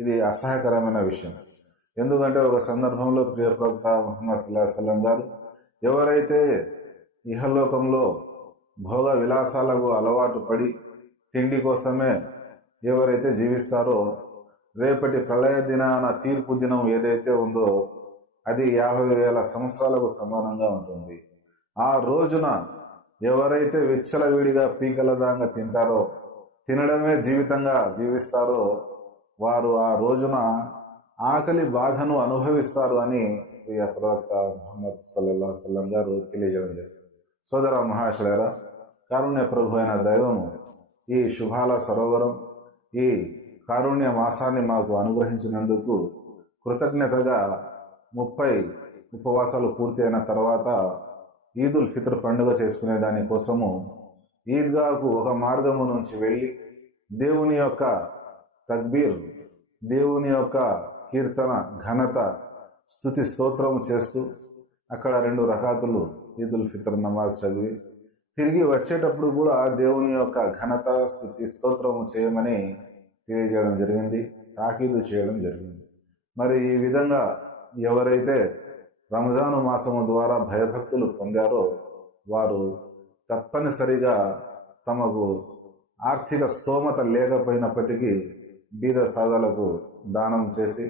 ఇది అసహ్యకరమైన విషయం. ఎందుకంటే ఒక సందర్భంలో ప్రియ ప్రవక్త ముహమ్మద్ సల్లల్లాహు అలైహి వసల్లం గారు, ఎవరైతే ఇహలోకంలో భోగ విలాసాలకు అలవాటు పడి తిండి కోసమే ఎవరైతే జీవిస్తారో, రేపటి ప్రళయ దినాన తీర్పు దినం ఏదైతే ఉందో అది 50,000 సంవత్సరాలకు సమానంగా ఉంటుంది. ఆ రోజున ఎవరైతే విచ్చలవిడిగా పీకలదాంగా తింటారో, తినడమే జీవితంగా జీవిస్తారో, వారు ఆ రోజున ఆకలి బాధను అనుభవిస్తారు అని ప్రియ ప్రవక్త ముహమ్మద్ సల్లల్లాహు అలైహి వసల్లం గారు తెలియజేయడం జరిగింది. సోదర మహాశయులారా, కారుణ్య ప్రభు అయిన దైవము ఈ శుభాల సరోవరం, ఈ కారుణ్య మాసాన్ని మాకు అనుగ్రహించినందుకు కృతజ్ఞతగా 30 ఉపవాసాలు పూర్తి అయిన తర్వాత ఈదుల్ ఫిత్ర్ పండుగ చేసుకునే దానికోసము ఈద్గాకు ఒక మార్గము నుంచి వెళ్ళి దేవుని యొక్క తక్బీర్, దేవుని యొక్క కీర్తన, ఘనత, స్తుతి స్తోత్రము చేస్తూ అక్కడ 2 రకాతులు ఈదుల్ ఫిత్ర్ నమాజ్ చదివి తిరిగి వచ్చేటప్పుడు కూడా దేవుని యొక్క ఘనత, స్తుతి స్తోత్రము చేయమని తెలియజేయడం జరిగింది, తాకీదు చేయడం జరిగింది. మరి ఈ విధంగా ఎవరైతే రంజాను మాసము ద్వారా భయభక్తులు పొందారో వారు తప్పనిసరిగా తమకు ఆర్థిక స్తోమత లేకపోయినప్పటికీ బీద సాధలకు దానం చేసి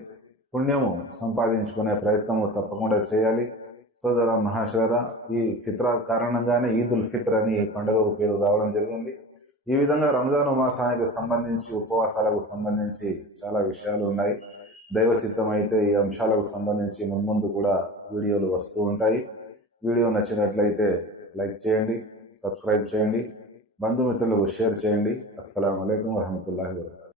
పుణ్యము సంపాదించుకునే ప్రయత్నము తప్పకుండా చేయాలి. సోదర మహాశయులారా, ఈ ఫిత్రా కారణంగానే ఈదుల్ ఫిత్ర్ అని ఈ పండుగకు పేరు రావడం జరిగింది. ఈ విధంగా రంజాను మాసానికి సంబంధించి, ఉపవాసాలకు సంబంధించి చాలా విషయాలు ఉన్నాయి. దైవ చిత్తం అయితే ఈ అంశాలకు సంబంధించి మున్ముందు కూడా వీడియోలు వస్తూ ఉంటాయి. వీడియో నచ్చినట్లయితే లైక్ చేయండి, సబ్స్క్రైబ్ చేయండి, బంధుమిత్రులకు షేర్ చేయండి. అస్సలాము అలైకుం వరహమతుల్లాహి వబరకాతుహు.